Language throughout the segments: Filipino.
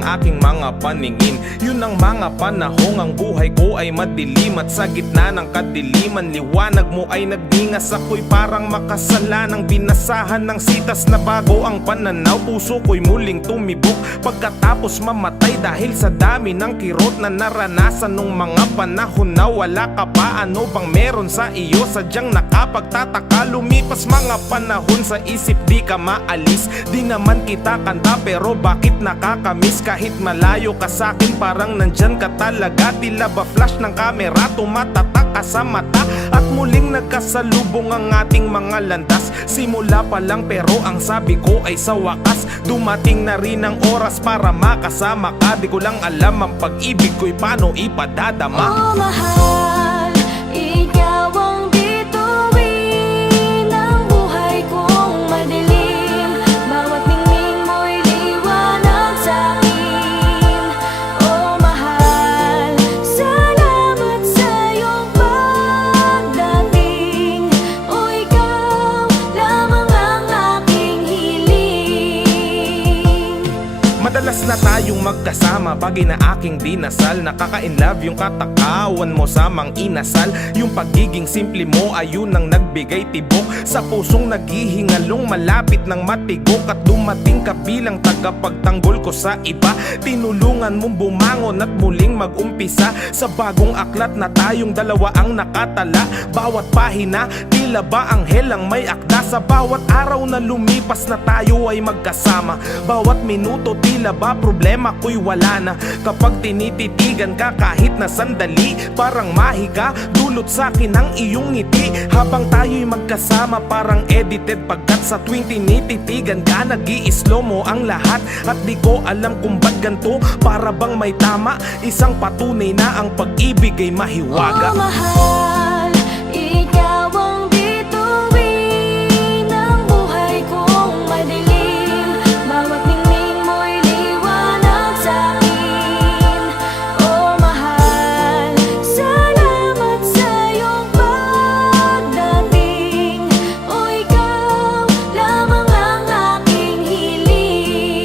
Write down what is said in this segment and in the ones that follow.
ng aking mga paningin. Yun ang mga panahong ang buhay ko ay madilim, at sa gitna ng kadiliman liwanag mo ay nagningas. Ako'y parang makasalanang binasahan ng sitas na bago ang pananaw. Puso ko'y muling tumibok pagkatapos mamatay dahil sa dami ng kirot na naranasan nung mga panahon na wala ka pa. Ano bang meron sa iyo? Sadyang nakapagtataka. Lumipas mga panahon sa isip di ka maalis. Di naman kita kanta pero bakit nakakamiss? Kahit malayo ka sa'kin parang nandyan ka talaga. Tila ba flash ng kamera tumatatak ka sa mata. At muling nagkasalubong ang ating mga landas. Simula pa lang pero ang sabi ko ay sa wakas dumating na rin ang oras para makasama ka. Di ko lang alam ang pag-ibig ko'y paano ipadadama. Oh mahal, ikaw ang bituin ng buhay kong madilim. Bawat ningning mo'y liwanag sa'kin. Oh mahal, salamat sa iyong pagdating. Oh ikaw lamang ang aking hiling. Madalas na tayong magkasama, bagay na aking dinasal. Nakaka-inlove yung katakawan mo sa mang inasal. Yung pagiging simple mo ayun ang nagbigay tibok sa pusong naghihingalong malapit ng matigok. At dumating ka bilang tagapagtanggol ko sa iba. Tinulungan mong bumangon at muling mag-umpisa sa bagong aklat na tayong dalawa ang nakatala. Bawat pahina tila ba anghel ang may akda. Sa bawat araw na lumipas na tayo ay magkasama. Bawat minuto tila ba problema ko'y wala na. Kapag tinititigan ka kahit na sandali, parang mahiga dulot sa'kin ang iyong ngiti. Habang tayo'y magkasama parang edited, pagkat sa tuwing tinititigan ka nag-i-slow mo ang lahat. At di ko alam kung ba't ganito, para bang may tama. Isang patunay na ang pag-ibig ay mahiwaga. Oh mahal, ikaw ang bituin ng buhay kong madilim. Bawat ningning mo'y liwanag sa'kin. Oh mahal, salamat sa iyong pagdating. Oh ikaw lamang ang aking hiling.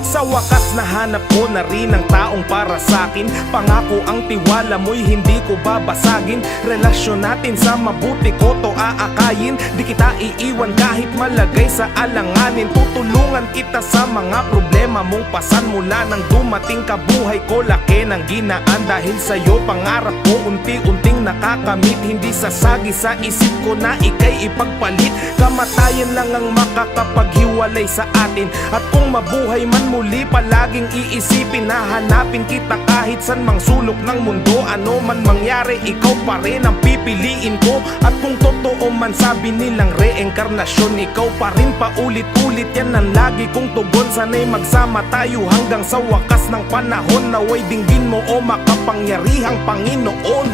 Sa wakas nahanap ko na rin ang taong para sa'kin. Pangako ang tiwala mo'y hindi ko babasagin. Relasyon natin sa mabuti ko to aakayin. Di kita iiwan kahit malagay sa alanganin. Tutulungan kita sa mga problema mong pasan. Mula nang dumating ka buhay ko laki ng ginaan. Dahil sa'yo pangarap ko unti-unting nakakamit. Hindi sasagi sa isip ko na ika'y ipagpalit. Kamatayan lang ang makakapaghiwalay sa atin. At kung mabuhay man muli palaging iisipin na hanapin kita kahit san mang sulok ng mundo. Ano man mangyari ikaw pa rin ang pipiliin ko. At kung totoo man sabi nilang reinkarnasyon, ikaw pa rin paulit-ulit yan ang lagi kong tugon. Sana'y magsama tayo hanggang sa wakas ng panahon. Naway dinggin mo o makapangyarihang Panginoon.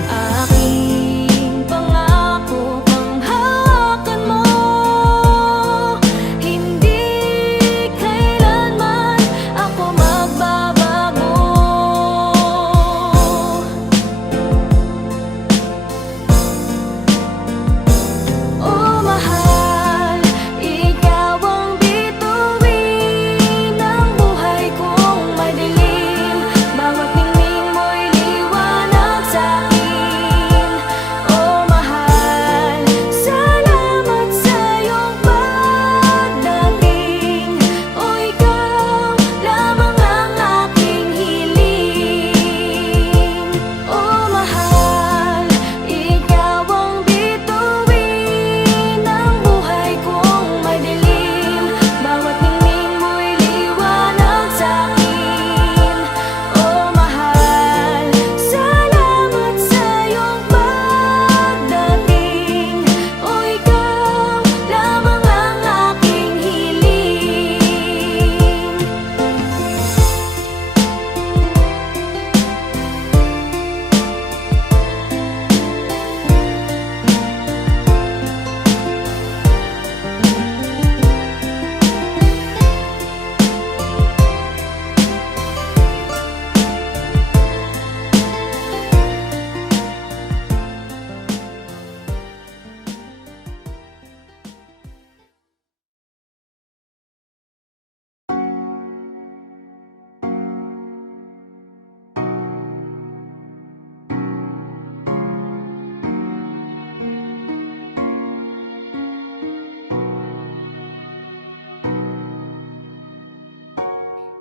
Aking pangako kang hawakan mo. Hindi kailanman ako magbabago. Oh mahal, ikaw ang bituin ng buhay kong madilim. Bawat ningning mo'y liwanag sa'kin.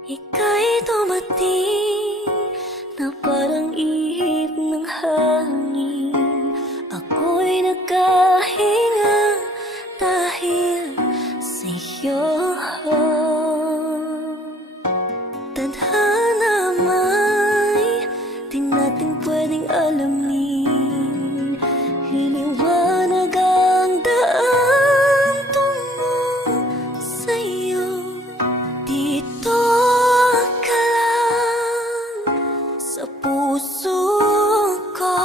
Ika'y dumating na parang ihip ng hangin. Ako'y nagkahinga dahil sa'yo. Tadhana may di natin pwedeng alamin. Hiliwanag ang daan tungo sa'yo. Dito ka lang sa puso ko.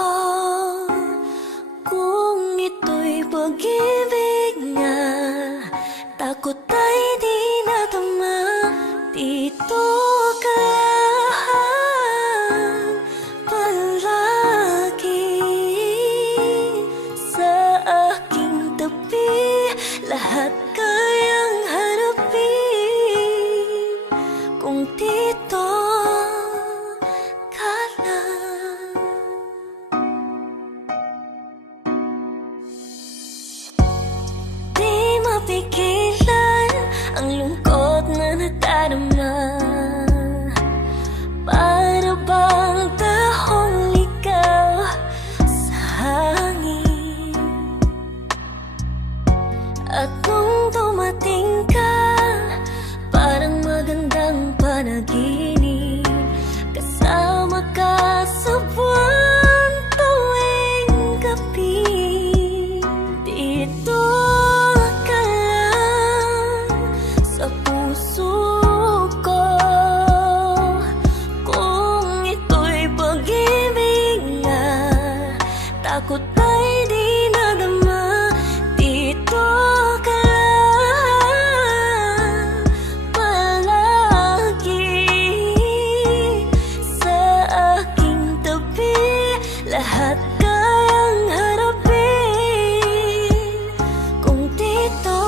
Kung ito'y pag-ibig nga, takot ay di nadama. Dito ka lang palagi sa aking tabi. Lahat kayang harapin kung dito ka lang. Di mapigilan ang lungkot na nadarama. Para bang dahong ligaw sa hangin. At nung dumating ka, parang magandang panaginip. Kasama ka sa buwan tuwing gabi. Dito ka lang sa puso ko. Kung ito'y pag-ibig nga, takot ay di nadama. Dito ka lang palagi sa aking tabi. Lahat kayang harapin kung dito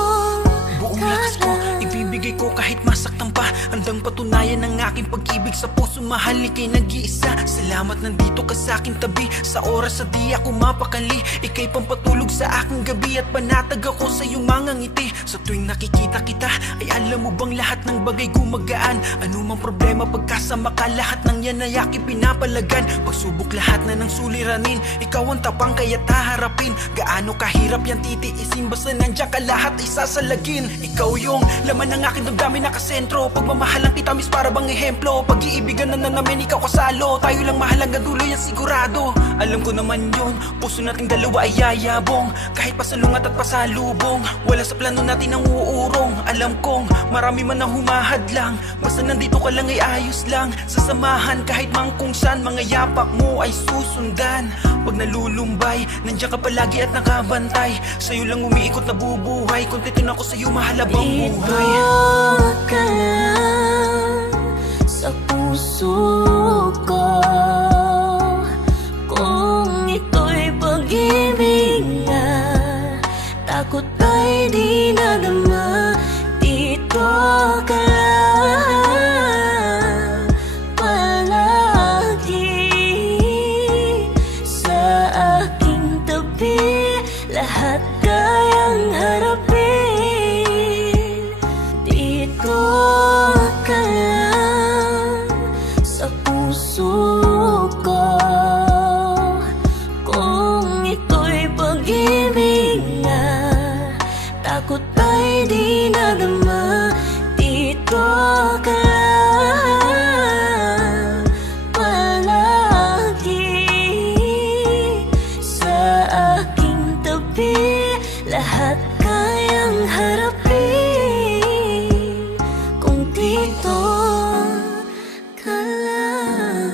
Buong ka lakas ko, lang. ibibigay ko kahit masaktan pa. Handang patunayan ng aking pag-ibig sa puso. Mahal ika'y nag-iisa. Salamat nandito ka sa aking tabi. Sa oras sa di ako mapakali, ika'y pampatulog sa aking gabi. At panatag ako sa iyong mga ngiti. Sa tuwing nakikita kita, ay alam mo bang lahat ng bagay gumagaan. Ano mang problema pagkasama ka, lahat ng yan ay aking pinapalagan. Pagsubok lahat na ng suliranin, ikaw ang tapang kaya't haharapin. Gaano kahirap yan titiisin, basta nandiyan ka lahat ay sasalagin. Ikaw yung laman ng aking damdamin nakasentro. Pagmamahalan kita miss para bang ehemplo. Pag-iibigan na namin ikaw kasalo. Tayo lang mahal hanggang dulo yan sigurado. Alam ko naman yun, puso nating dalawa ay yayabong. Kahit pasalungat at pasalubong, wala sa plano natin ang uurong. Alam kong marami man ang humahad lang, basta nandito ka lang ay ayos lang. Sasamahan kahit mang kung saan, mga yapak mo ay susundan. Pag nalulumbay, nandiyan ka palagi at nakabantay. Sa'yo lang umiikot na bubuhay, kontento na ako sa'yo mahalabang Dito buhay. ka lang sa puso ko. Kung ito'y pag-ibig nga, takot ay di nadama. Dito ka lang palagi sa aking tabi. Lahat kayang harapin. Dito ka lang sa puso ko. Kung ito'y pag-ibig nga, takot ay di nadama. Dito ka lang palagi sa aking tabi. Lahat kayang harapin kung dito ka lang.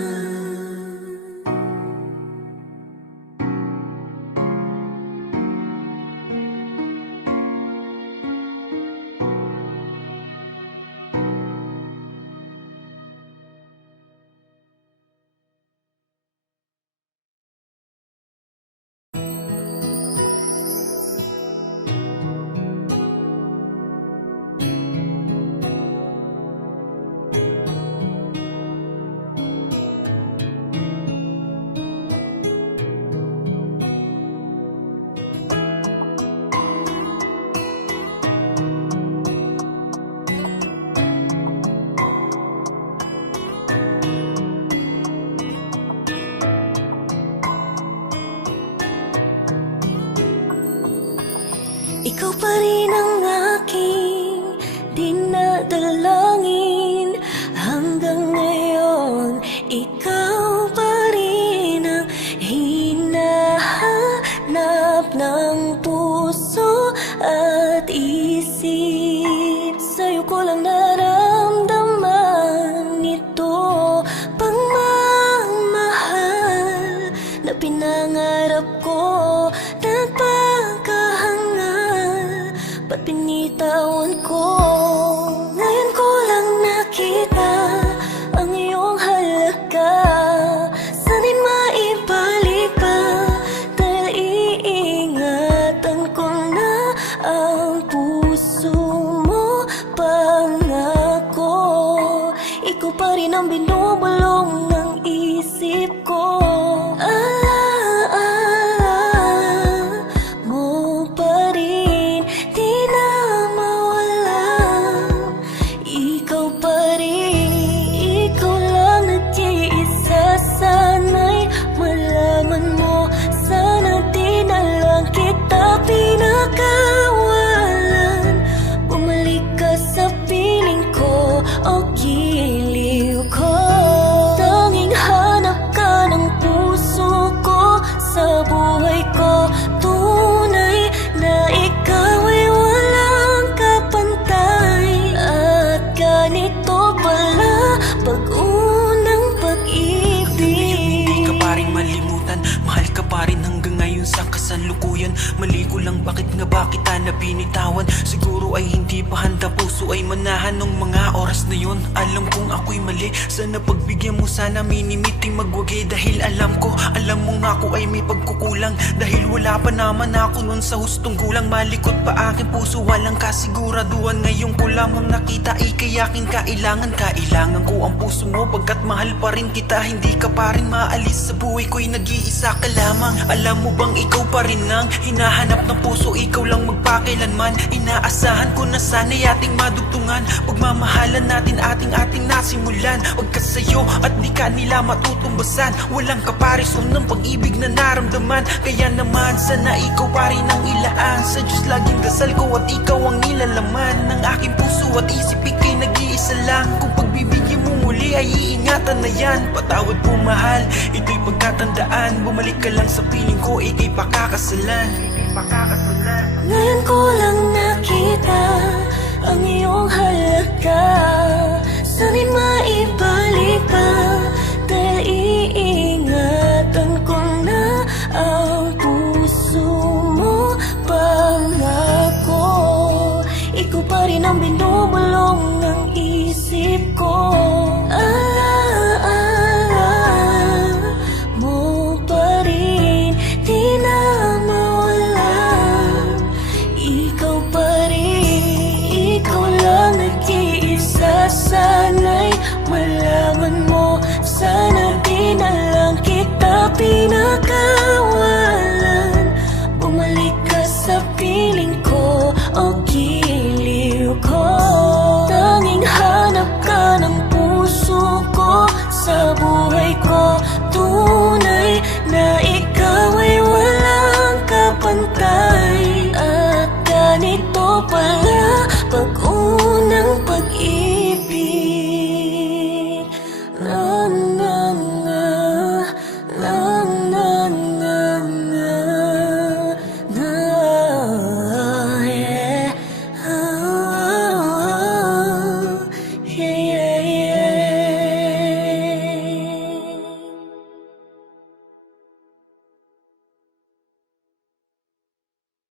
Ikaw pa rin ang aking dinadalangin. Hanggang ngayon, ikaw pa rin ang hinahanap ng puso at isip. Sa'yo ko lang naramdaman ito, pagmamahal na pinangarap ko. Nagpagkahangal, ba't binitawan ko? Ngayon ko lang nakita ang iyong halaga. Sana'y maibalik pa, dahil iingatan ko na ang puso mo. Pangako, ikaw pa rin ang binubulong ng isip ko. Alaala mo pa rin, di na mawala. Ikaw pa rin, ikaw lang nag-iisa. Sana'y malaman mo, sana di na lang kita pinakawalan. Bumalik ka sa piling ko o giliw ko. Tanging hanap ka ng puso ko sa buhay ko. Tunay na ikaw ay walang kapantay. At ganito pala pag-unang pag-ibig. Hindi ka pa rin malimutan, mahal ka pa rin hanggang ngayon sa kasalukuyan. Mali ko lang, bakit nga ba kita na binitawan? Siguro ay hindi pa handa, puso ay manahan nung mga oras na yon. Alam kong ako'y mali, sana pagbigyan mo, sana minimiting magwagi. Dahil alam mo nga ako ay may pagkukulang. Dahil wala pa naman ako nun sa hustong gulang. Malikot pa aking puso, walang kasiguraduhan. Ngayon ko lamang nakita, ikay aking kailangan. Kailangan ko ang puso mo, pagkat mahal pa rin kita. Hindi ka pa rin maalis sa buhay ko'y nag-iisa ka lamang. Alam mo bang ikaw pa rin ang hinahanap ng puso, ikaw lang magpakilanman. Inaasahan ko na sana'y ating madugtungan, pagmamahalan natin ating nasimulan. Huwag ka sa'yo at di ka nila matutumbasan, walang kaparison ng pag-ibig na naramdaman. Kaya naman sana ikaw pa rin ang ilaan, sa Diyos laging dasal ko at ikaw ang nilalaman ng aking puso at isip. Ika'y nag-iisa lang, kung pagbibigyan mo muli ay iingatan na yan. Patawad po mahal, ito'y pagkatandaan. Bumalik ka lang sa piling ko, ika'y pakakasalan. Ngayon ko lang nakita ang iyong halaga. Sana'y maibalik pa, dahil iingatan ko na ang puso mo. Pangako, ikaw pa rin ang binubulong ng isip ko.